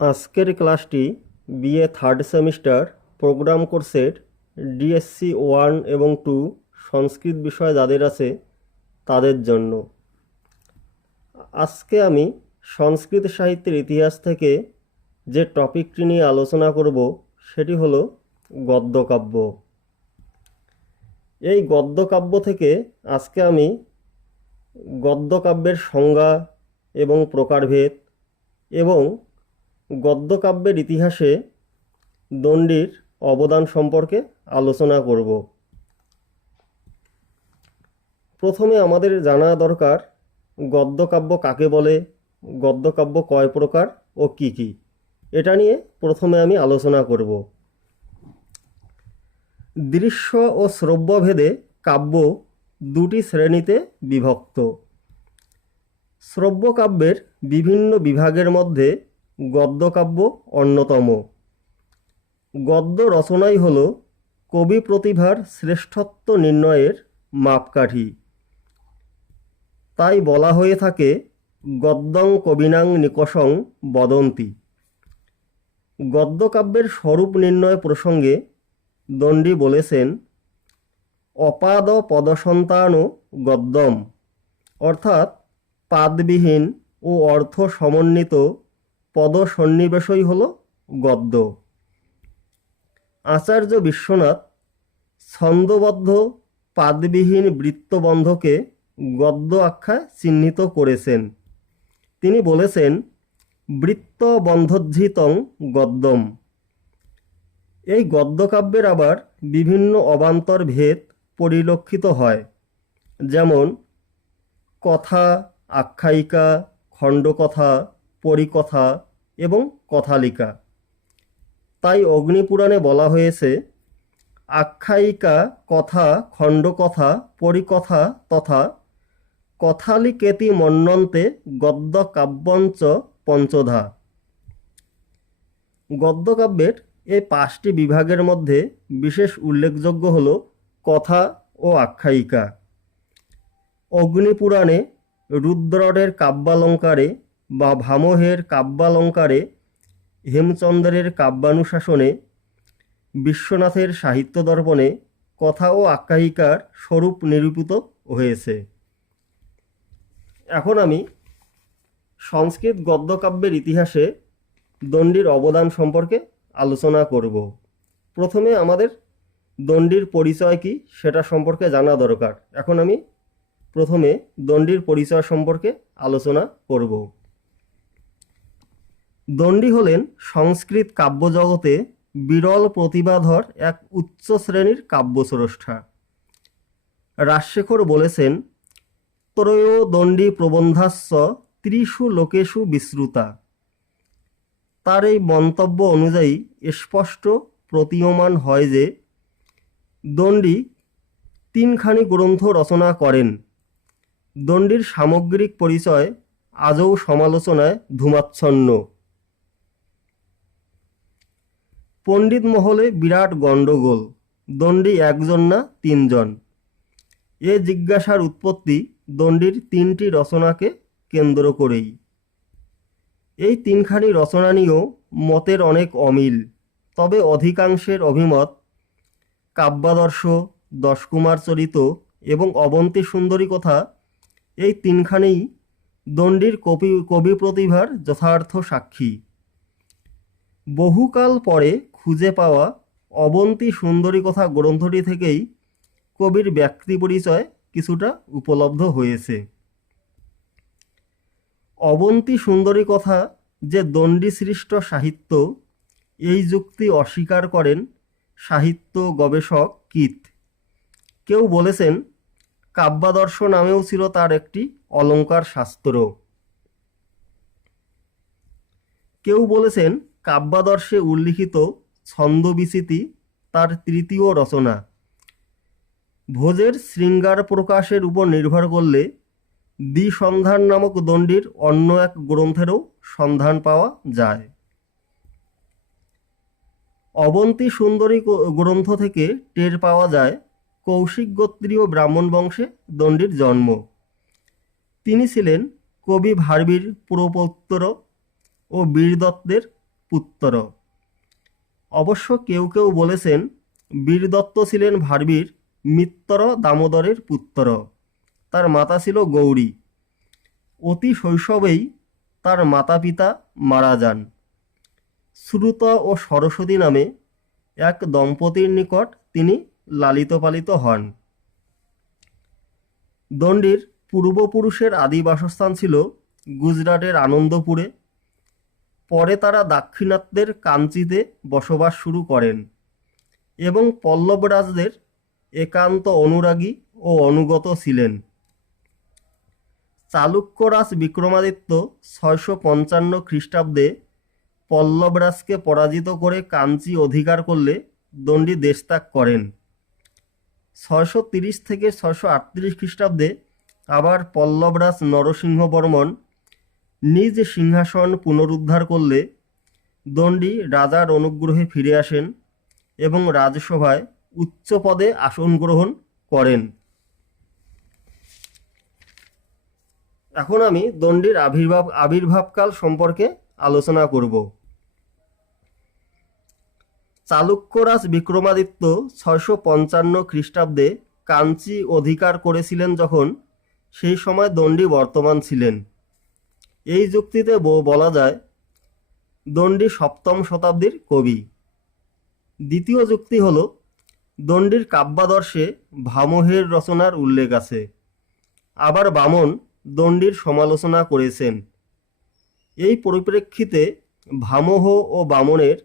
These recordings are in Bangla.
আজকের ক্লাসটি বিএ থার্ড সেমিস্টার প্রোগ্রাম কোর্সের ডিএসসি 1 এবং 2 সংস্কৃত বিষয় যাদের আছে তাদের জন্য। আজকে আমি সংস্কৃত সাহিত্যের ইতিহাস থেকে যে টপিকটি নিয়ে আলোচনা করব সেটি হলো গদ্যকাব্য। এই গদ্যকাব্য থেকে আজকে আমি গদ্যকাব্যের সংজ্ঞা এবং প্রকারভেদ এবং গদ্যকাব্যের ইতিহাসে দণ্ডির অবদান সম্পর্কে আলোচনা করব। প্রথমে আমাদের জানা দরকার গদ্যকাব্য কাকে বলে, গদ্যকাব্য কয় প্রকার ও কি কি, এটা নিয়ে প্রথমে আমি আলোচনা করব। দৃশ্য ও শ্রব্য ভেদে কাব্য দুটি শ্রেণীতে বিভক্ত। শ্রব্য কাব্যের বিভিন্ন বিভাগের মধ্যে গদ্যকাব্য অন্যতম। গদ্য রচনাই হল কবি প্রতিভার শ্রেষ্ঠত্ব নির্ণয়ের মাপকাঠি। তাই বলা হয়ে থাকে গদ্যং কবিনাং নিকষং বদন্তি। গদ্যকাব্যের স্বরূপ নির্ণয় প্রসঙ্গে দণ্ডী বলেছেন, অপাদ পদসন্তান গদ্যম, অর্থাৎ পাদবিহীন ও অর্থ সমন্বিত পদ সন্নিবেশই হল গদ্য। আচার্য বিশ্বনাথ ছন্দবদ্ধ পাদবিহীন বৃত্তবন্ধকে গদ্য আখ্যায় চিহ্নিত করেছেন। তিনি বলেছেন, বৃত্তবন্ধোদ্ধৃতং গদ্যম। এই গদ্যকাব্যের আবার বিভিন্ন অবান্তর ভেদ পরিলক্ষিত হয়, যেমন কথা, আখ্যায়িকা, খণ্ডকথা, পরিকথা এবং কথালিকা। তাই অগ্নিপুরাণে বলা হয়েছে, আখ্যায়িকা, কথা, খণ্ডকথা, পরিকথা তথা কথালিকেতি মন্যন্তে গদ্য কাব্যঞ্চ পঞ্চধা। গদ্যকাব্যের এই 5টি বিভাগের মধ্যে বিশেষ উল্লেখযোগ্য হল কথা ও আখ্যায়িকা। অগ্নিপুরাণে রুদ্রটের কাব্যালঙ্কারে বা ভামহের কাব্যালঙ্কারে, হেমচন্দ্রের কাব্যানুশাসনে, বিশ্বনাথের সাহিত্য দর্পণে কথা ও আখ্যায়িকার স্বরূপ নিরূপিত হয়েছে। এখন আমি সংস্কৃত গদ্যকাব্যের ইতিহাসে দণ্ডির অবদান সম্পর্কে আলোচনা করব। প্রথমে আমাদের দণ্ডির পরিচয় কি সেটা সম্পর্কে জানা দরকার। এখন আমি প্রথমে দণ্ডির পরিচয় সম্পর্কে আলোচনা করব। দণ্ডী হলেন সংস্কৃত কাব্যজগতে বিরল প্রতিভাধর এক উচ্চ শ্রেণীর কাব্যস্রষ্টা। রাজশেখর বলেছেন, ত্রয়ো দণ্ডী প্রবন্ধাস্য ত্রিষু লোকেষু বিশ্রুতা। তার এই মন্তব্য অনুযায়ী স্পষ্ট প্রতীয়মান হয় যে দণ্ডী 3খানি গ্রন্থ রচনা করেন। দণ্ডির সামগ্রিক পরিচয় আজও সমালোচনায় ধূমাচ্ছন্ন। পণ্ডিত মহলে বিরাট গণ্ডগোল, দণ্ডী একজন না 3 জন। এ জিজ্ঞাসার উৎপত্তি দণ্ডির 3টি রচনাকে কেন্দ্র করেই। এই 3খানি রচনা নিয়েও মতের অনেক অমিল, তবে অধিকাংশের অভিমত কাব্যাদর্শ, দশকুমার চরিত এবং অবন্তী সুন্দরী কথা, এই 3খানিই দণ্ডির কবি প্রতিভার যথার্থ সাক্ষী। বহুকাল পরে খুঁজে পাওয়া অবন্তী সুন্দরী কথা গ্রন্থটি থেকেই কবির ব্যক্তি পরিচয় কিছুটা উপলব্ধ হয়েছে। অবন্তী সুন্দরী কথা যে দণ্ডী সৃষ্ট সাহিত্য, এই যুক্তি অস্বীকার করেন সাহিত্য গবেষক কিথ। কেউ বলেছেন, কাব্যাদর্শ নামেও ছিল তার একটি অলঙ্কার শাস্ত্র। কেউ বলেছেন, কাব্যাদর্শে উল্লিখিত ছন্দবিচিতি তার 3য় রচনা। ভোজের শৃঙ্গার প্রকাশের উপর নির্ভর করলে দ্বিসন্ধান নামক দণ্ডির অন্য এক গ্রন্থেরও সন্ধান পাওয়া যায়। অবন্তী সুন্দরী গ্রন্থ থেকে টের পাওয়া যায় কৌশিক গোত্রীয় ব্রাহ্মণ বংশে দণ্ডির জন্ম। তিনি ছিলেন কবি ভারবীর পুরপৌত্র ও বীরদত্তের পুত্র। অবশ্য কেউ কেউ বলেছেন বীরদত্ত ছিলেন ভার্বির মিত্র দামোদরের পুত্র। তার মাতা ছিল গৌরী। অতি শৈশবেই তার মাতা পিতা মারা যান। শ্রুত ও সরস্বতী নামে এক দম্পতির নিকট তিনি লালিত পালিত হন। দণ্ডির পূর্বপুরুষের আদি বাসস্থান ছিল গুজরাটের আনন্দপুরে। পরে তারা দাক্ষিণাত্যের কাঞ্চিতে বসবাস শুরু করেন এবং পল্লব রাজদের একান্ত অনুরাগী ও অনুগত ছিলেন। চালুক্য রাজ বিক্রমাদিত্য 655 খ্রিস্টাব্দে পল্লবরাজকে পরাজিত করে কাঞ্চি অধিকার করলে দণ্ডী দেশত্যাগ করেন। 630 থেকে 638 খ্রিস্টাব্দে আবার পল্লবরাজ নরসিংহবর্মন নিজ সিংহাসন পুনরুদ্ধার করলে দণ্ডী রাজার অনুগ্রহে ফিরে আসেন এবং রাজসভায় উচ্চ পদে আসন গ্রহণ করেন। এখন আমি দণ্ডির আবির্ভাবকাল সম্পর্কে আলোচনা করব। চালুক্যরাজ বিক্রমাদিত্য 655 খ্রিস্টাব্দে কাঞ্চি অধিকার করেছিলেন যখন, সেই সময় দণ্ডী বর্তমান ছিলেন। এই যুক্তিতে বলা যায় দণ্ডী সপ্তম শতাব্দীর কবি। দ্বিতীয় যুক্তি হল দণ্ডির কাব্যাদর্শে ভামহের রচনার উল্লেখ আছে। আবার বামন দণ্ডির সমালোচনা করেছেন। এই পরিপ্রেক্ষিতে ভামহ ও বামনের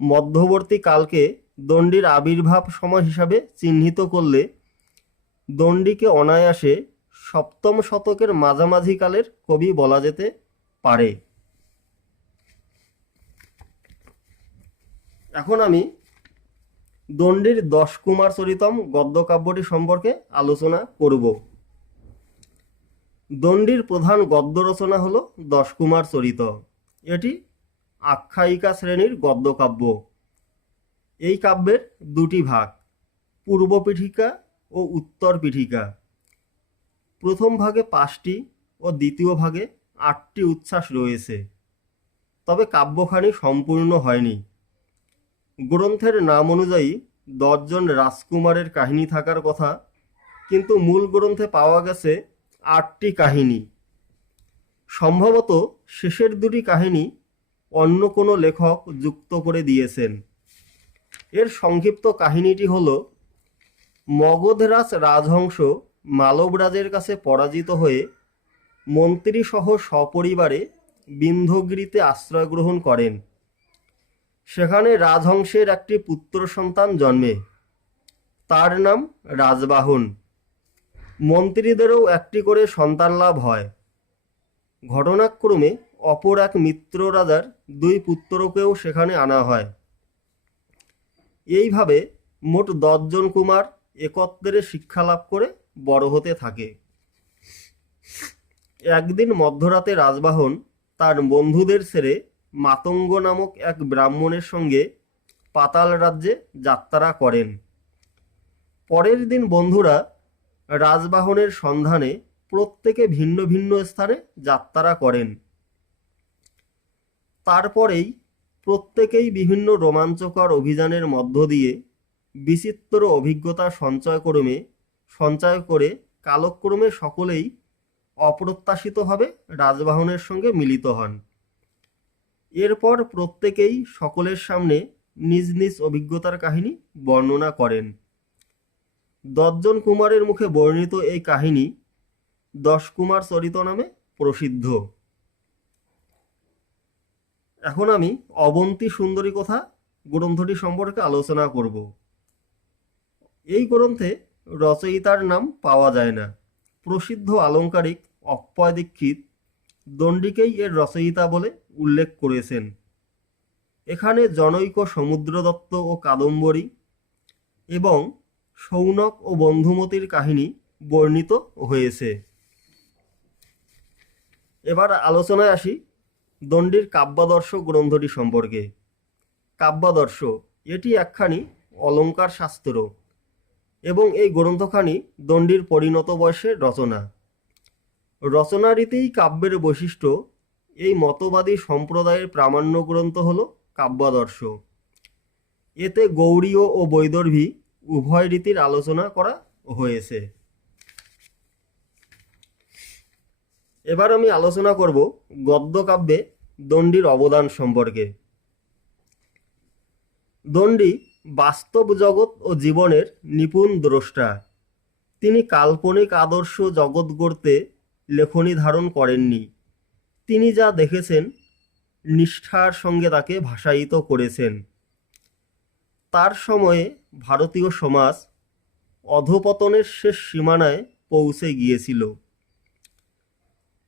মধ্যবর্তী কালকে দণ্ডির আবির্ভাব সময় হিসাবে চিহ্নিত করলে দণ্ডিকে অনায়াসে সপ্তম শতকের মাঝামাঝি কালের কবি বলা যেতে পারে। এখন আমি দণ্ডির দশকুমার চরিতম গদ্যকাব্যটি সম্পর্কে আলোচনা করব। দণ্ডির প্রধান গদ্য রচনা হল দশকুমার চরিত। এটি আখ্যায়িকা শ্রেণীর গদ্যকাব্য। এই কাব্যের দুটি ভাগ, পূর্ব পীঠিকা ও উত্তর পীঠিকা। প্রথম ভাগে 5টি ও দ্বিতীয় ভাগে 8টি উচ্ছ্বাস রয়েছে, তবে কাব্যখানি সম্পূর্ণ হয়নি। গ্রন্থের নাম অনুযায়ী 10 জন রাজকুমারের কাহিনী থাকার কথা, কিন্তু মূল গ্রন্থে পাওয়া গেছে 8টি কাহিনী। সম্ভবত শেষের দুটি কাহিনী অন্য কোনো লেখক যুক্ত করে দিয়েছেন। এর সংক্ষিপ্ত কাহিনীটি হল, মগধরাজ রাজহংস মালবরাজের কাছে পরাজিত হয়ে মন্ত্রীসহ সপরিবারে বিন্ধ্যগিরিতে আশ্রয় গ্রহণ করেন। সেখানে রাজহংসের একটি পুত্র সন্তান জন্মে, তার নাম রাজবাহন। মন্ত্রীদেরও একটি করে সন্তান লাভ হয়। ঘটনাক্রমে অপর এক মিত্র রাজার 2 পুত্রকেও সেখানে আনা হয়। এইভাবে মোট 10 জন কুমার একত্রে শিক্ষা লাভ করে বড় হতে থাকে। একদিন মধ্যরাতে রাজবাহন তার বন্ধুদের ছেড়ে মাতঙ্গ নামক এক ব্রাহ্মণের সঙ্গে পাতাল রাজ্যে যাত্রা করেন। পরের দিন বন্ধুরা রাজবাহনের সন্ধানে প্রত্যেকে ভিন্ন ভিন্ন স্থানে যাত্রা করেন। তারপরেই প্রত্যেকেই বিভিন্ন রোমাঞ্চকর অভিযানের মধ্য দিয়ে বিচিত্র অভিজ্ঞতা সঞ্চয় করে কালক্রমে সকলেই অপ্রত্যাশিতভাবে রাজবাহনের সঙ্গে মিলিত হন। এরপর প্রত্যেকেই সকলের সামনে নিজ নিজ অভিজ্ঞতার কাহিনী বর্ণনা করেন। 10 জন কুমারের মুখে বর্ণিত এই কাহিনী 10 কুমার চরিত নামে প্রসিদ্ধ। এখন আমি অবন্তী সুন্দরী কথা গ্রন্থটি সম্পর্কে আলোচনা করব। এই গ্রন্থে রচয়িতার নাম পাওয়া যায় না। প্রসিদ্ধ আলঙ্কারিক অক্ষয় দীক্ষিত দণ্ডিকেই এর রচয়িতা বলে উল্লেখ করেছেন। এখানে জনৈক সমুদ্রদত্ত ও কাদম্বরী এবং সৌনক ও বন্ধুমতির কাহিনী বর্ণিত হয়েছে। এবার আলোচনায় আসি দণ্ডির কাব্যাদর্শ গ্রন্থটি সম্পর্কে। কাব্যাদর্শ এটি একখানি অলঙ্কার শাস্ত্র এবং এই গ্রন্থখানি দণ্ডির পরিণত বয়সের রচনা। রচনারীতিই কাব্যের বৈশিষ্ট্য এই মতবাদী সম্প্রদায়ের প্রামাণ্য গ্রন্থ হল কাব্যাদর্শ। এতে গৌড়ীয় ও বৈদর্ভী উভয় রীতির আলোচনা করা হয়েছে। এবার আমি আলোচনা করব গদ্যকাব্যে দণ্ডির অবদান সম্পর্কে। দণ্ডী বাস্তব জগৎ ও জীবনের নিপুণ দ্রষ্টা। তিনি কাল্পনিক আদর্শ জগৎ গড়তে লেখনী ধারণ করেননি। তিনি যা দেখেছেন নিষ্ঠার সঙ্গে তাকে ভাষায়িত করেছেন। তার সময়ে ভারতীয় সমাজ অধঃপতনের শেষ সীমানায় পৌঁছে গিয়েছিল।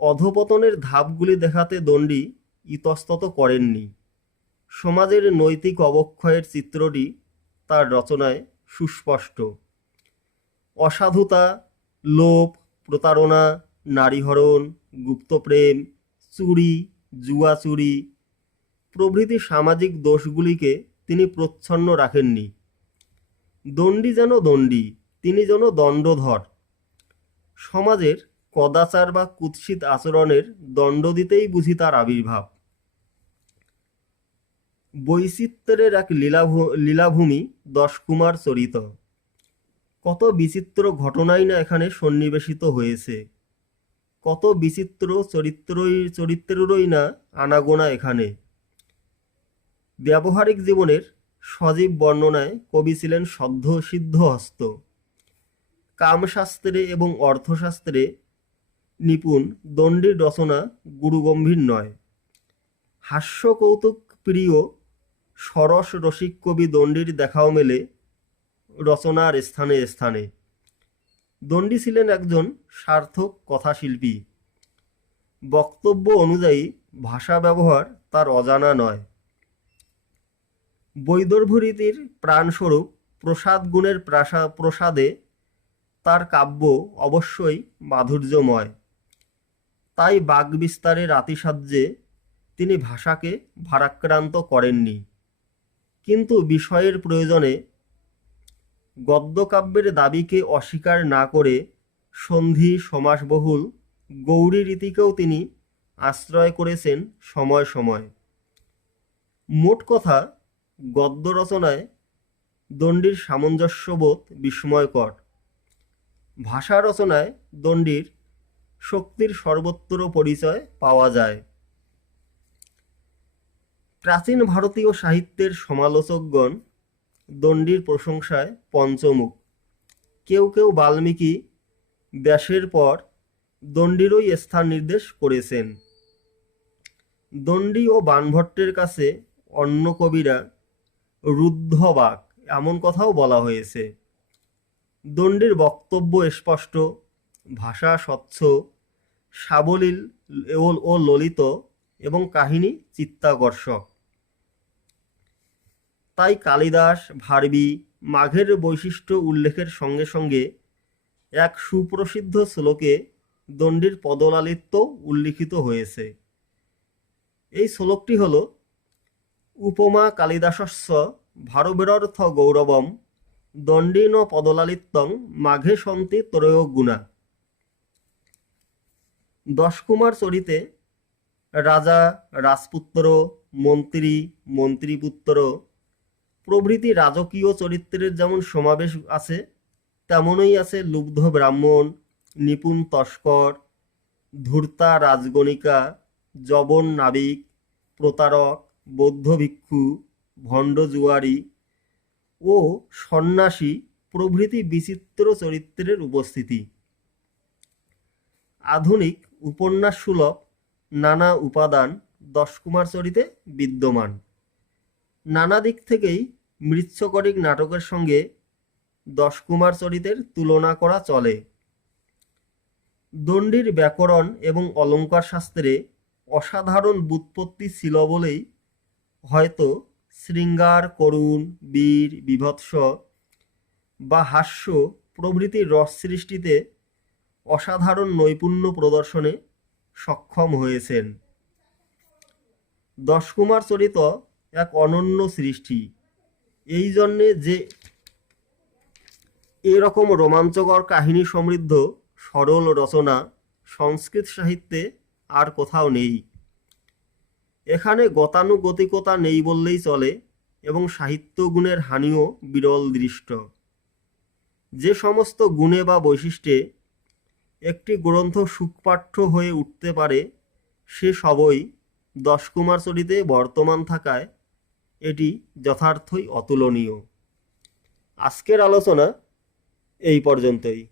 অধঃপতনের ধাপগুলি দেখাতে দণ্ডী ইতস্তত করেননি। সমাজের নৈতিক অবক্ষয়ের চিত্রটি তার রচনায় সুস্পষ্ট। অসাধুতা, লোভ, প্রতারণা, নারীহরণ, গুপ্তপ্রেম, চুরি, জুয়াচুরি প্রভৃতি সামাজিক দোষগুলিকে তিনি প্রচ্ছন্ন রাখেননি। দণ্ডী যেন দণ্ডী, তিনি যেন দণ্ডধর। সমাজের কদাচার বা কুৎসিত আচরণের দণ্ড দিতেই বুঝি তার আবির্ভাব। বৈচিত্র্যের এক লীলাভূমি 10 কুমার চরিত। কত বিচিত্র ঘটনাই না এখানে সন্নিবেশিত হয়েছে, কত বিচিত্র চরিত্রেরই না আনাগোনা এখানে। ব্যবহারিক জীবনের সজীব বর্ণনায় কবি ছিলেন সিদ্ধহস্ত। কামশাস্ত্রে এবং অর্থশাস্ত্রে নিপুণ দণ্ডির রচনা গুরুগম্ভীর নয়। হাস্য কৌতুক প্রিয় সরস রসিক কবি দণ্ডির দেখাও মেলে রচনার স্থানে স্থানে। দণ্ডী ছিলেন একজন সার্থক কথাশিল্পী। বক্তব্য অনুযায়ী ভাষা ব্যবহার তার অজানা নয়। বৈদর্ভ রীতির প্রাণস্বরূপ প্রসাদ গুণের প্রসাদে তার কাব্য অবশ্যই মাধুর্যময়। তাই বাগবিস্তারের আতিশয্যে তিনি ভাষাকে ভারাক্রান্ত করেননি। কিন্তু বিষয়ের প্রয়োজনে গদ্যকাব্যের দাবিকে অস্বীকার না করে সন্ধি সমাসবহুল গৌড়ী রীতিকেও তিনি আশ্রয় করেছেন সময় সময়। মোট কথা, গদ্য রচনায় দণ্ডির সামঞ্জস্যবোধ বিস্ময়কর। ভাষা রচনায় দণ্ডির শক্তির সর্বত্র পরিচয় পাওয়া যায়। প্রাচীন ভারতীয় সাহিত্যের সমালোচকগণ দণ্ডির প্রশংসায় পঞ্চমুখ। কেউ কেউ বাল্মীকি, ব্যাসের পর দণ্ডিরই স্থান নির্দেশ করেছেন। দণ্ডী ও বাণভট্টের কাছে অন্য কবিরা রুদ্ধবাক, এমন কথাও বলা হয়েছে। দণ্ডির বক্তব্য স্পষ্ট, ভাষা স্বচ্ছ, সাবলীল ও ললিত এবং কাহিনী চিত্তাকর্ষক। তাই কালিদাস, ভারবী, মাঘের বৈশিষ্ট্য উল্লেখের সঙ্গে সঙ্গে এক সুপ্রসিদ্ধ শ্লোকে দণ্ডির পদলালিত্য উল্লিখিত হয়েছে। এই শ্লোকটি হল, উপমা কালিদাসস্য ভারবেরর্থ গৌরবম দণ্ডীন পদলালিত্যং মাঘে সন্তি ত্রয় গুণা। 10 কুমার চরিতে রাজা, রাজপুত্র, মন্ত্রী, মন্ত্রীপুত্র প্রভৃতি রাজকীয় চরিত্রের যেমন সমাবেশ আছে, তেমনই আছে লুব্ধ ব্রাহ্মণ, নিপুণ তস্কর, ধূর্তা রাজগণিকা, জবন নাবিক, প্রতারক, বৌদ্ধ ভিক্ষু, ভণ্ড জুয়ারি ও সন্ন্যাসী প্রভৃতি বিচিত্র চরিত্রের উপস্থিতি। আধুনিক উপন্যাস সুলভ নানা উপাদান 10 কুমার চরিতে বিদ্যমান। নানা দিক থেকেই মৃচ্ছকটিক নাটকের সঙ্গে 10 কুমার চরিতের তুলনা করা চলে। দণ্ডির ব্যাকরণ এবং অলঙ্কার শাস্ত্রে অসাধারণ ব্যুৎপত্তি ছিল বলেই হয়তো শৃঙ্গার, করুণ, বীর, বীভৎস বা হাস্য প্রভৃতি রস সৃষ্টিতে অসাধারণ নৈপুণ্য প্রদর্শনে সক্ষম হয়েছেন। 10 কুমার চরিত এক অনন্য সৃষ্টি। এই জন্যে যে এরকম রোমাঞ্চকর কাহিনী সমৃদ্ধ সরল রচনা সংস্কৃত সাহিত্যে আর কোথাও নেই। এখানে গতানুগতিকতা নেই বললেই চলে এবং সাহিত্য গুণের হানিও বিরল দৃষ্ট। যে সমস্ত গুণে বা বৈশিষ্ট্যে একটি গ্রন্থ সুপাঠ্য হয়ে উঠতে পারে সে সবই দশকুমারচরিতে বর্তমান থাকায় এটি যথার্থই অতুলনীয়। আজকের আলোচনা এই পর্যন্তই।